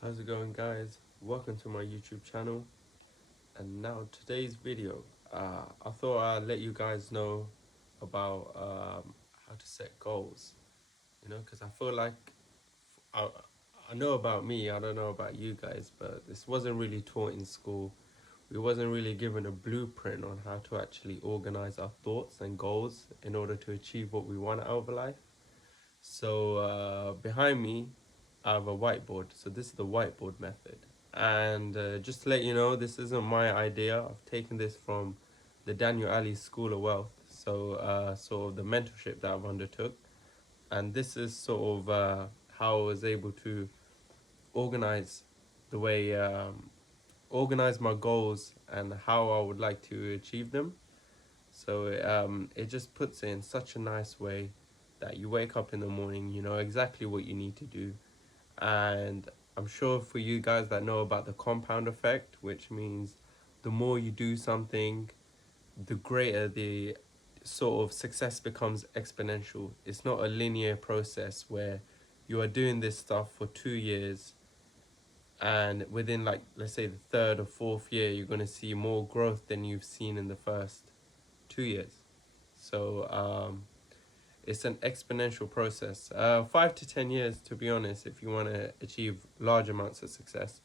How's it going, guys? Welcome to my YouTube channel. And now today's video, I thought I'd let you guys know about how to set goals. Because I feel like I, I know about me, I don't know about you guys, but this wasn't really taught in school. We wasn't really given a blueprint on how to actually organize our thoughts and goals in order to achieve what we want out of life. So behind me, I have a whiteboard. So this is the whiteboard method. And just to let you know, this isn't my idea. I've taken this from the Daniel Ali School of Wealth. So sort of the mentorship that I've undertook. And this is sort of how I was able to organize the way, organize my goals and how I would like to achieve them. So it just puts it in such a nice way that you wake up in the morning, you know exactly what you need to do. And I'm sure for you guys that know about the compound effect, which means the more you do something, the greater the sort of success becomes exponential. It's not a linear process where you are doing this stuff for 2 years and within, like, let's say the third or fourth year, you're going to see more growth than you've seen in the first 2 years. So it's an exponential process. 5 to 10 years, to be honest, if you want to achieve large amounts of success.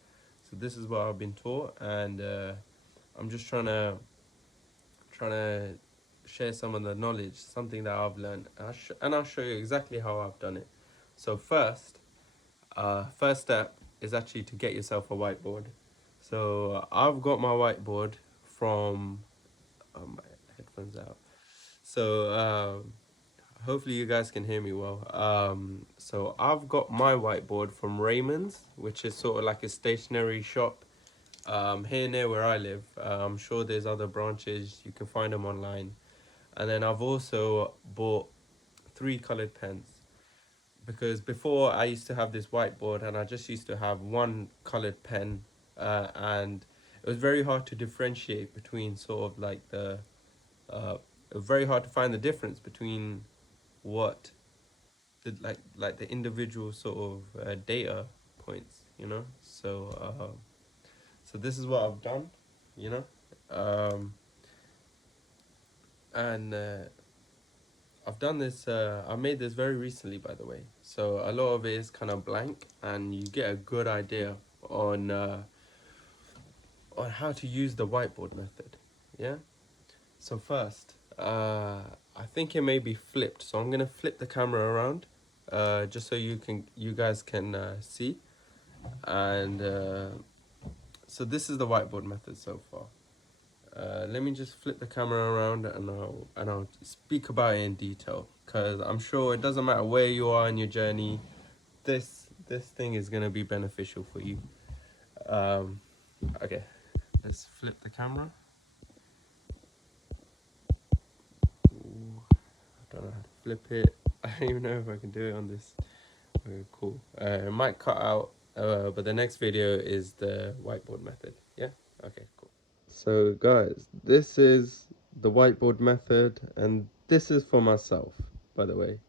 So this is what I've been taught, and I'm just trying to share some of the knowledge, something that I've learned, and I'll show you exactly how I've done it. So first step is actually to get yourself a whiteboard. So I've got my whiteboard from my headphones out. So hopefully you guys can hear me well. So I've got my whiteboard from Raymond's, which is sort of like a stationery shop here near where I live. I'm sure there's other branches, you can find them online. And then I've also bought 3 colored pens, because before I used to have this whiteboard and I just used to have one colored pen, and it was very hard to differentiate between sort of like uh, very hard to find the difference between what like the individual sort of data points, so this is what I've done, you know and I've done this. I made this very recently, by the way. So a lot of it is kind of blank, and you get a good idea on how to use the whiteboard method. Yeah. So first, I think it may be flipped. So I'm gonna flip the camera around, just so you guys can see. And so this is the whiteboard method so far. Let me just flip the camera around, and I'll speak about it in detail, because I'm sure it doesn't matter where you are in your journey, this thing is gonna be beneficial for you. Um, okay, let's flip the camera. Ooh, I don't know how to flip it. I don't even know if I can do it on this. Okay, cool. It might cut out, but the next video is the whiteboard method. Yeah. Okay. Cool. So guys, this is the whiteboard method, and this is for myself, by the way.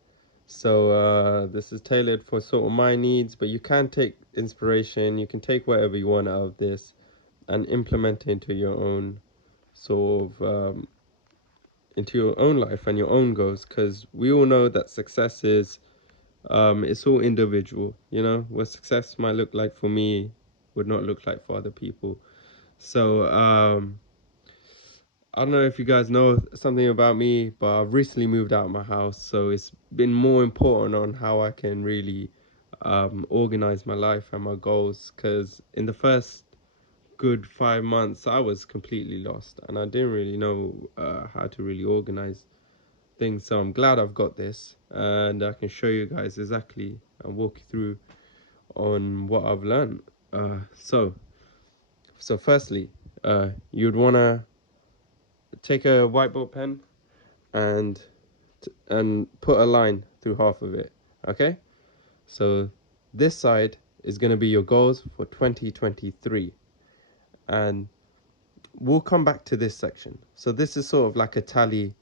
So this is tailored for sort of my needs, but you can take inspiration, you can take whatever you want out of this and implement it into your own sort of into your own life and your own goals, because we all know that success is it's all individual. What success might look like for me would not look like for other people. So I don't know if you guys know something about me, but I've recently moved out of my house, so it's been more important on how I can really organize my life and my goals. Because in the first good 5 months, I was completely lost, and I didn't really know how to really organize things. So I'm glad I've got this, and I can show you guys exactly and walk you through on what I've learned. So firstly, you'd wanna take a whiteboard pen and put a line through half of it. Okay, so this side is going to be your goals for 2023, and we'll come back to this section. So this is sort of like a tally.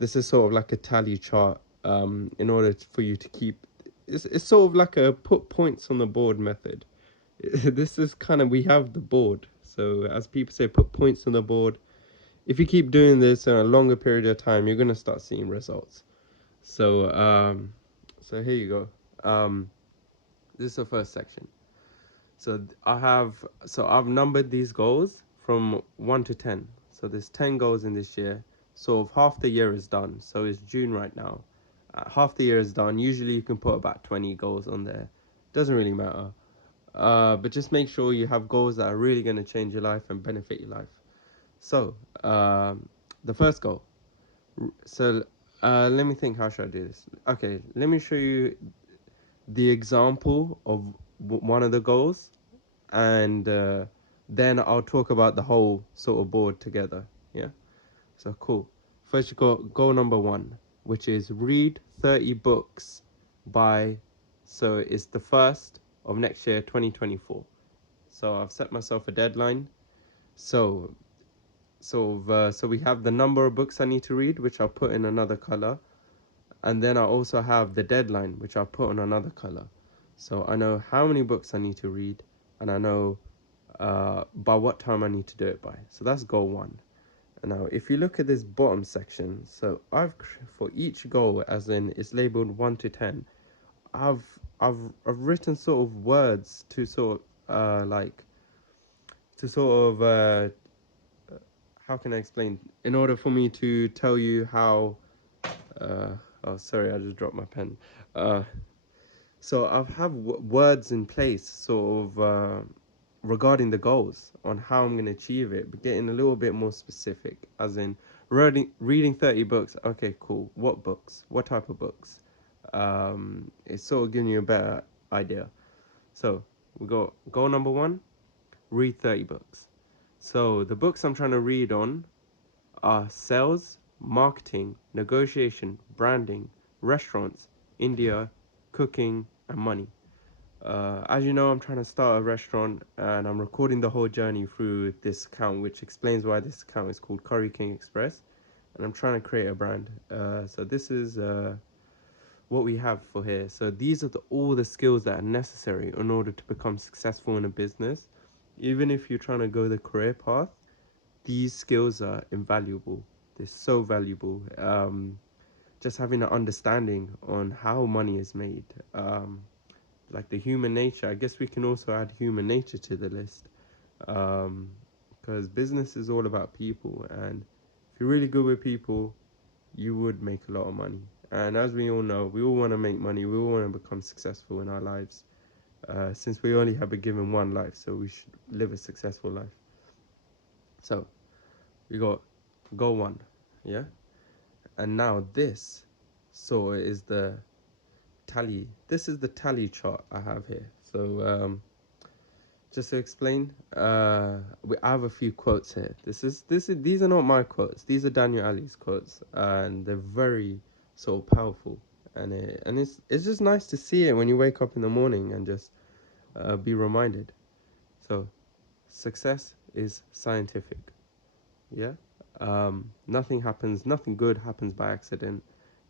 This is sort of like a tally chart, in order for you to keep. It's sort of like a put points on the board method. This is kind of, we have the board. So as people say, put points on the board. If you keep doing this in a longer period of time, you're gonna start seeing results. So so here you go. This is the first section. So I've numbered these goals from 1 to 10. So there's 10 goals in this year. So if half the year is done, so it's June right now. Half the year is done. Usually you can put about 20 goals on there. Doesn't really matter. But just make sure you have goals that are really going to change your life and benefit your life. So the first goal. So let me think. How should I do this? Okay, let me show you the example of one of the goals, and then I'll talk about the whole sort of board together. Yeah. So cool. First, you got goal number one, which is read 30 books by. So it's the first of next year, 2024. So I've set myself a deadline. So so we have the number of books I need to read, which I'll put in another color, and then I also have the deadline, which I'll put on another color. So I know how many books I need to read, and I know by what time I need to do it by. So that's goal one. And now, if you look at this bottom section, so for each goal, as in it's labeled 1 to 10, I've I've written sort of words to sort like to sort of how can I explain? In order for me to tell you how. Oh, sorry, I just dropped my pen. Uh, So I have words in place, sort of regarding the goals on how I'm going to achieve it, but getting a little bit more specific, as in reading 30 books. Okay, cool. What books? What type of books? It's sort of giving you a better idea. So we got goal number one: read 30 books. So the books I'm trying to read on are sales, marketing, negotiation, branding, restaurants, India, cooking, and money. As you know, I'm trying to start a restaurant, and I'm recording the whole journey through this account, which explains why this account is called Curry King Express. And I'm trying to create a brand. So this is what we have for here. So these are all the skills that are necessary in order to become successful in a business. Even if you're trying to go the career path, these skills are invaluable. They're so valuable. Just having an understanding on how money is made. Like the human nature. I guess we can also add human nature to the list, because business is all about people, and if you're really good with people, you would make a lot of money. And as we all know, we all want to make money. We all want to become successful in our lives. Since we only have a given one life, so we should live a successful life. So we got goal one, yeah. And now this, so is the tally. This is the tally chart I have here. So just to explain, I have a few quotes here. These are not my quotes. These are Daniel Ali's quotes, and they're very sort of powerful. And it's just nice to see it when you wake up in the morning and just be reminded. So, success is scientific. Yeah. Nothing good happens by accident.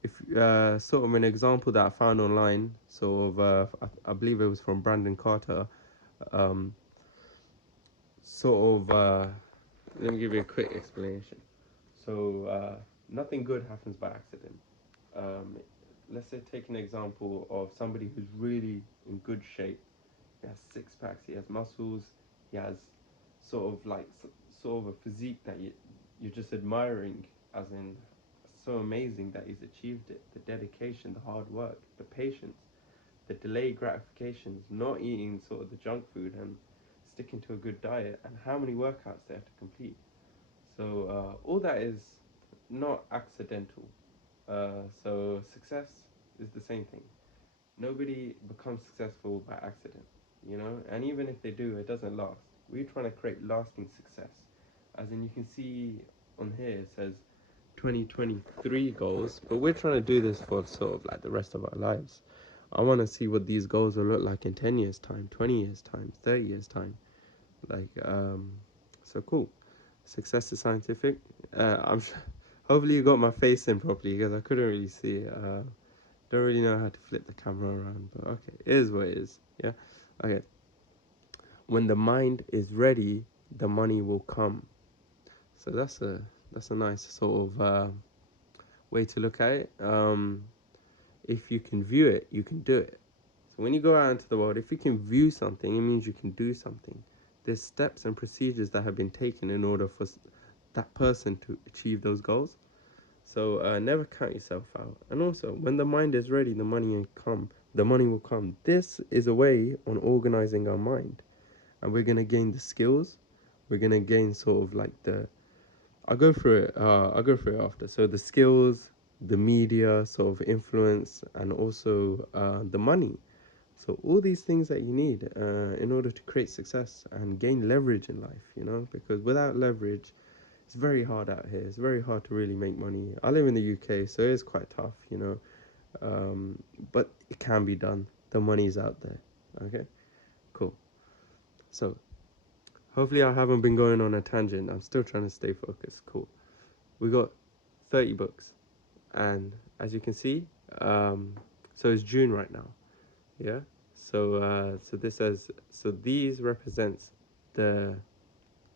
If sort of an example that I found online, sort of I believe it was from Brandon Carter. Um, sort of let me give you a quick explanation. So nothing good happens by accident. um, let's say take an example of somebody who's really in good shape. He has six packs, he has muscles, he has sort of like sort of a physique that you're just admiring, as in so amazing that he's achieved it. The dedication, the hard work, the patience, the delayed gratifications, not eating sort of the junk food, and sticking to a good diet, and how many workouts they have to complete. So all that is not accidental. So success is the same thing. Nobody becomes successful by accident, you know. And even if they do, it doesn't last. We're trying to create lasting success. As in, you can see on here it says 2023 goals, but we're trying to do this for sort of like the rest of our lives. I want to see what these goals will look like in 10 years time, 20 years time, 30 years time. Like so cool. Success is scientific. I'm hopefully you got my face in properly, because I couldn't really see it. Don't really know how to flip the camera around, but okay, it is what it is. Yeah. Okay. when the mind is ready, the money will come. So that's a nice sort of way to look at it. If you can view it, you can do it. So when you go out into the world, if you can view something, it means you can do something. There's steps and procedures that have been taken in order for that person to achieve those goals. So never count yourself out. And also, when the mind is ready, the money will come. The money will come. This is a way on organizing our mind, and we're gonna gain the skills. We're gonna gain sort of like the. I'll go through it. I'll go through it after. So the skills, the media sort of influence, and also the money. So all these things that you need in order to create success and gain leverage in life, you know, because without leverage, it's very hard out here. It's very hard to really make money. I live in the UK, so it's quite tough, you know, but it can be done. The money's out there. Okay, cool. So hopefully I haven't been going on a tangent. I'm still trying to stay focused. Cool. We got 30 books, and as you can see, so it's June right now. Yeah. So this says so these represents the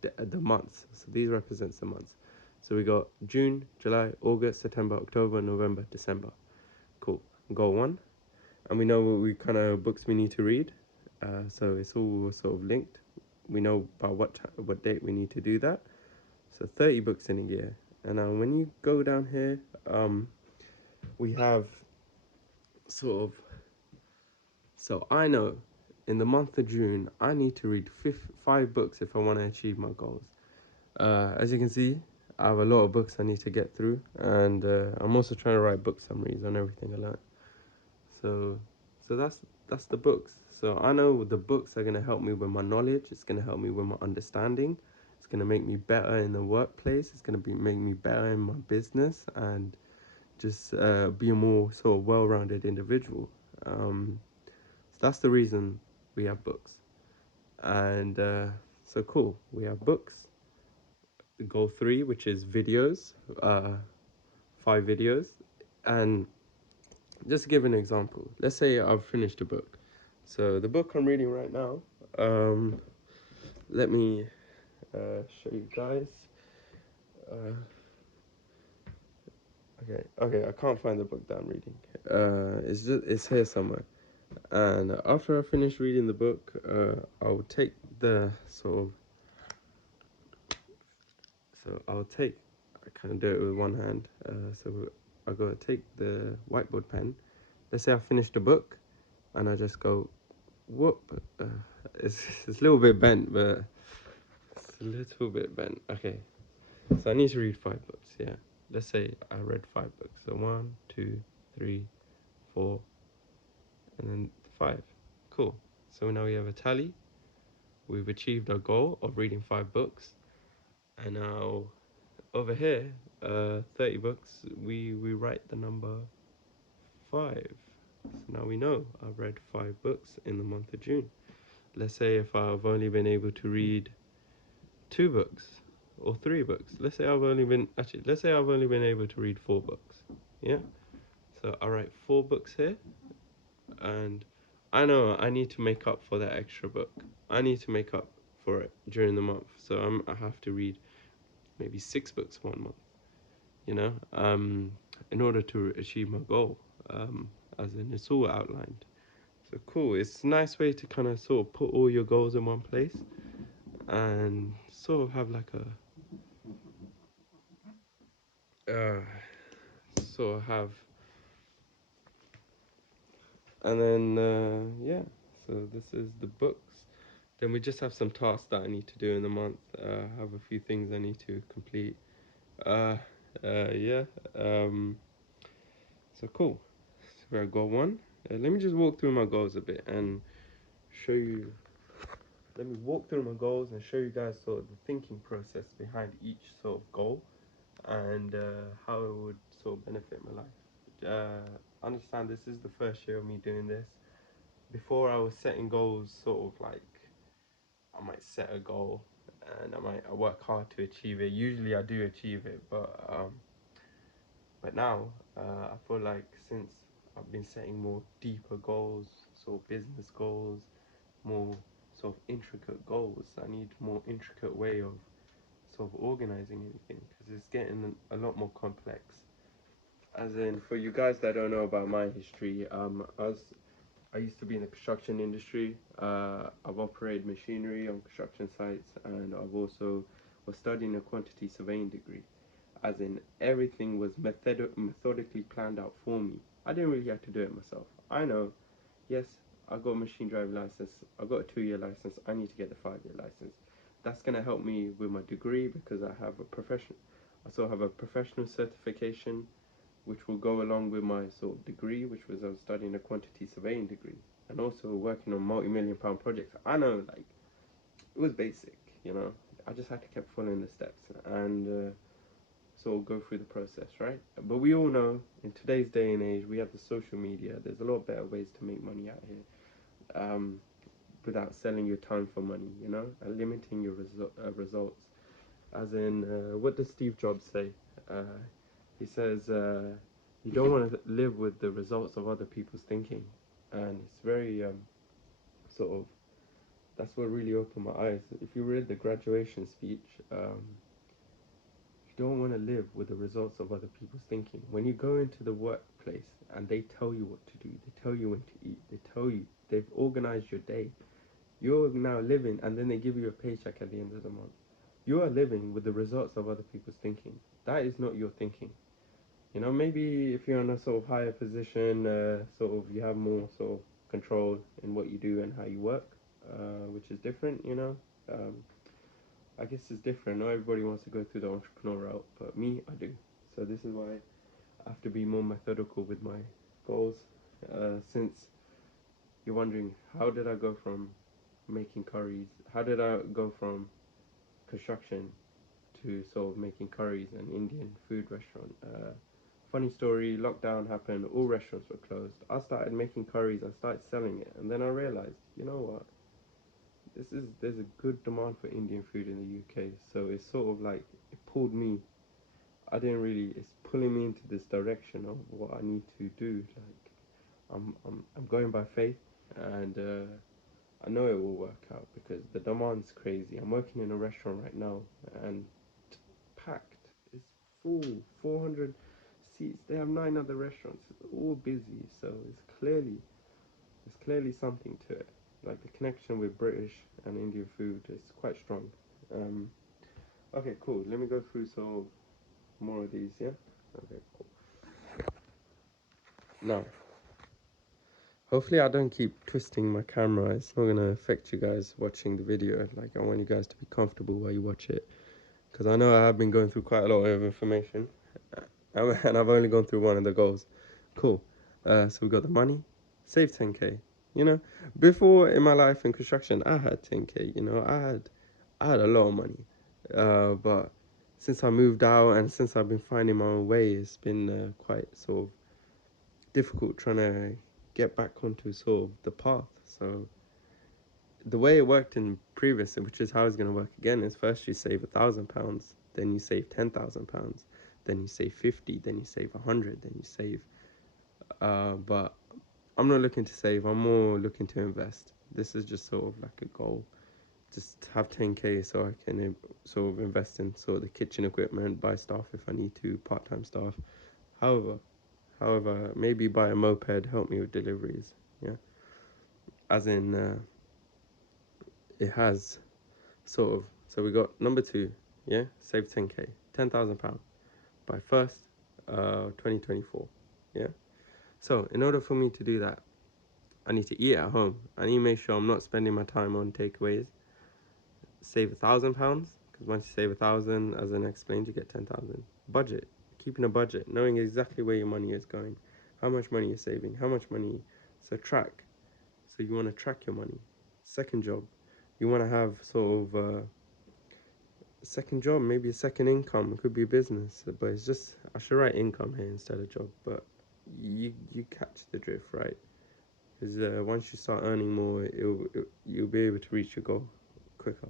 the months. So these represents the months. So we got June, July, August, September, October, November, December. Cool. Goal one, and we know what we kind of books we need to read. So it's all sort of linked. We know by what date we need to do that. So 30 books in a year. And now when you go down here, we have sort of. So I know in the month of June, I need to read 5 books if I want to achieve my goals. As you can see, I have a lot of books I need to get through, and I'm also trying to write book summaries on everything I learned. So, so that's the books. So I know the books are gonna help me with my knowledge. It's gonna help me with my understanding. It's gonna make me better in the workplace. It's gonna make me better in my business and just be a more sort of well-rounded individual. So that's the reason we have books. And so cool. We have books. Goal three, which is videos, 5 videos. And just to give an example, let's say I've finished a book. So the book I'm reading right now, um, let me show you guys. Uh, okay, I can't find the book that I'm reading. It's here somewhere. And after I finish reading the book, I'll take the sort of so I'll take I kind of do it with one hand. So I go take the whiteboard pen. Let's say I finished the book, and I just go whoop. It's a little bit bent, but it's a little bit bent. Okay, so I need to read 5 books. Yeah, let's say I read 5 books. So 1, 2, 3, 4, and then 5. Cool. So now we have a tally. We've achieved our goal of reading 5 books, and now over here, 30 books. We write the number 5. So now we know I've read 5 books in the month of June. Let's say if I've only been able to read 2 books or 3 books. Let's say I've only been able to read 4 books. Yeah. So I write 4 books here, and I know I need to make up for that extra book. I need to make up for it during the month. So I have to read maybe 6 books one month. You know, in order to achieve my goal. As in it's all outlined. So cool. It's a nice way to kind of sort of put all your goals in one place and sort of have like sort of have, and then yeah. So this is the books. Then we just have some tasks that I need to do in the month. I have a few things I need to complete. Uh, yeah. So cool. So I got one. Let me just walk through my goals a bit and show you. Let me walk through my goals and show you guys sort of the thinking process behind each sort of goal and how it would sort of benefit my life. Understand this is the first year of me doing this. Before I was setting goals, sort of like I might set a goal and I work hard to achieve it. Usually I do achieve it, but now I feel like since I've been setting more deeper goals, sort of business goals, more sort of intricate goals. I need more intricate way of sort of organizing anything because it's getting a lot more complex. As in, for you guys that don't know about my history, I used to be in the construction industry. I've operated machinery on construction sites, and I've also was studying a quantity surveying degree. As in, everything was methodically planned out for me. I didn't really have to do it myself. I know, yes, I got a machine driving license. I got a 2-year license. I need to get the 5-year license. That's gonna help me with my degree because I have a profession. I also have a professional certification which will go along with my sort of degree, which was I was studying a quantity surveying degree, and also working on multi-million-pound projects. I know, like, it was basic, you know. I just had to keep following the steps and sort of go through the process, right? But we all know in today's day and age, we have the social media. There's a lot better ways to make money out here, without selling your time for money, you know, and limiting your results. As in, what does Steve Jobs say? He says, you don't want to live with the results of other people's thinking. And it's very, sort of, that's what really opened my eyes. If you read the graduation speech, you don't want to live with the results of other people's thinking. When you go into the workplace and they tell you what to do, they tell you when to eat, they tell you, they've organized your day. You're now living, and then they give you a paycheck at the end of the month. You are living with the results of other people's thinking. That is not your thinking. You know, maybe if you're in a sort of higher position, sort of you have more sort of control in what you do and how you work, which is different, you know. Um, I guess it's different. Not everybody wants to go through the entrepreneur route, but me, I do. So this is why I have to be more methodical with my goals. Since you're wondering, how did I go from making curries? How did I go from construction to sort of making curries and Indian food restaurant? Funny story, lockdown happened, all restaurants were closed. I started making curries, I started selling it, and then I realized, you know what? There's a good demand for Indian food in the UK, so it's sort of like it pulled me. I didn't really. It's pulling me into this direction of what I need to do. Like I'm going by faith, and I know it will work out because the demand's crazy. I'm working in a restaurant right now, and packed. It's full, 400 seats. They have 9 other restaurants. It's all busy, so it's clearly something to it. Like the connection with British and Indian food is quite strong. Um, okay, cool. Let me go through some more of these. Yeah. Okay, cool. Now, hopefully, I don't keep twisting my camera. It's not gonna affect you guys watching the video. Like, I want you guys to be comfortable while you watch it, because I know I have been going through quite a lot of information, and I've only gone through one of the goals. Cool. So we got the money, save 10k. You know, before in my life in construction, I had 10k. You know, I had a lot of money, but since I moved out and since I've been finding my own way, it's been quite sort of difficult trying to get back onto sort of the path. So the way it worked in previous, which is how it's going to work again, is first you save £1,000, then you save £10,000, then you save 50, then you save 100, then you save. But I'm not looking to save. I'm more looking to invest. This is just sort of like a goal. Just have 10k so I can sort of invest in sort of the kitchen equipment, buy staff if I need to, part-time staff. However, maybe buy a moped, help me with deliveries. Yeah, as in it has sort of. So we got number two. Yeah, save 10k, £10,000 by first, 2024. Yeah. So in order for me to do that, I need to eat at home. I need to make sure I'm not spending my time on takeaways. Save £1,000 because once you save 1,000, as I explained, you get 10,000. Budget, keeping a budget, knowing exactly where your money is going, how much money you're saving, how much money. So track. So you want to track your money. Second job, you want to have sort of a second job, maybe a second income. It could be a business, but it's just I should write income here instead of job. But you catch the drift, right? Because once you start earning more, you'll be able to reach your goal quicker.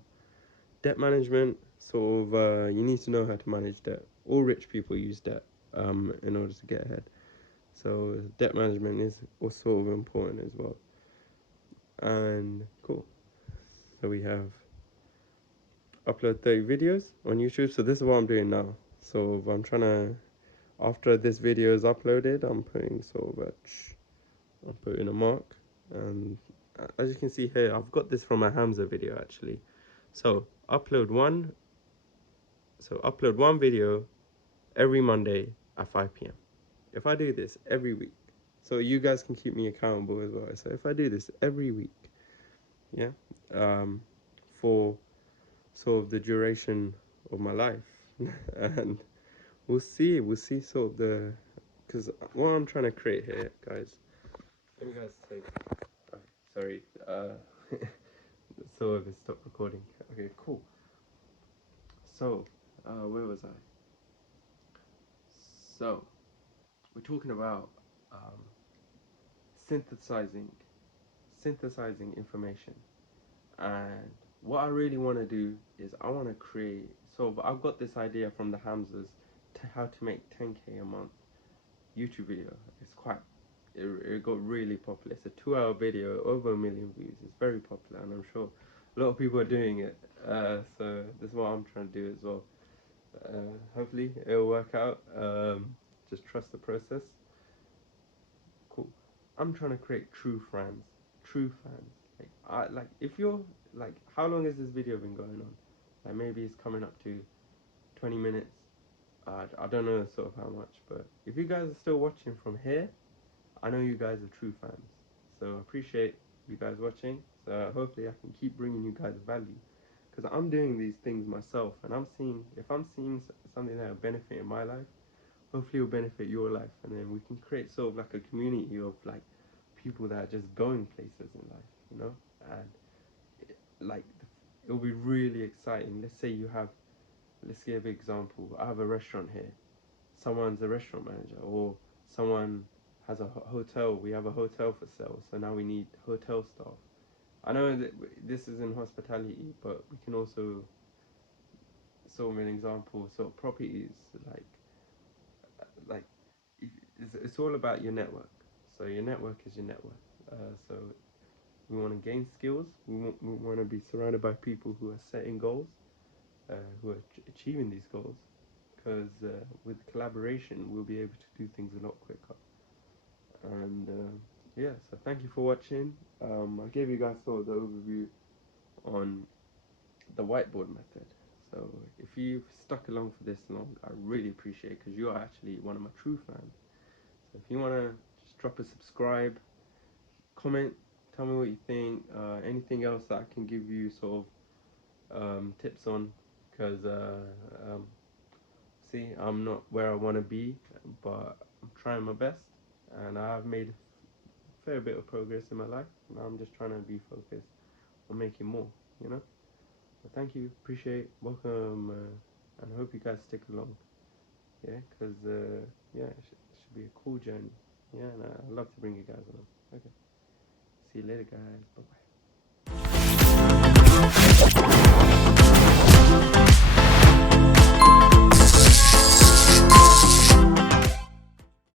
Debt management, sort of, you need to know how to manage debt. All rich people use debt in order to get ahead. So debt management is also sort of important as well. And cool. So we have upload 30 videos on YouTube. So this is what I'm doing now. So I'm trying to, after this video is uploaded, I'm putting sort of I'm putting a mark. And as you can see here, I've got this from a Hamza video actually. So upload one video every Monday at 5 p.m. If I do this every week, so you guys can keep me accountable as well. So if I do this every week, yeah, for sort of the duration of my life, and we'll see sort of the, because what I'm trying to create here, guys. Let me guys take. Oh, sorry, so if it stopped recording. Okay, cool. So, where was I? So, we're talking about um, synthesizing synthesizing information. And what I really want to do is I want to create. So I've got this idea from the Hamzas to how to make 10k a month YouTube video. It's quite. It got really popular. It's a 2 hour video, over 1 million views. It's very popular, and I'm sure a lot of people are doing it. So this is what I'm trying to do as well. Hopefully it'll work out. Just trust the process. Cool. I'm trying to create true fans. True fans. Like if you're like, how long has this video been going on? Like maybe it's coming up to 20 minutes. I don't know sort of how much, but if you guys are still watching from here, I know you guys are true fans. So I appreciate you guys watching. So hopefully I can keep bringing you guys value, because I'm doing these things myself, and I'm seeing, if I'm seeing something that will benefit in my life, hopefully it'll benefit your life, and then we can create sort of like a community of like people that are just going places in life, you know. And like it'll be really exciting. Let's say you have, let's give an example. I have a restaurant here. Someone's a restaurant manager, or someone has a hotel. We have a hotel for sale, so now we need hotel staff. I know that this is in hospitality, but we can also, sort of an example, sort of properties, like it's all about your network. So your network is your network. So we want to gain skills. We want to be surrounded by people who are setting goals, who are achieving these goals. Because with collaboration, we'll be able to do things a lot quicker. And yeah, so thank you for watching. I gave you guys sort of the overview on the whiteboard method. So if you've stuck along for this long, I really appreciate it, because you are actually one of my true fans. So if you want to just drop a subscribe, comment, tell me what you think, anything else that I can give you sort of tips on, because see, I'm not where I want to be, but I'm trying my best, and I've made a fair bit of progress in my life. Now I'm just trying to be focused on making more, you know. But thank you, appreciate, welcome, and I hope you guys stick along. Yeah, because yeah, it should be a cool journey. Yeah, and I'd love to bring you guys along. Okay, see you later, guys. Bye bye.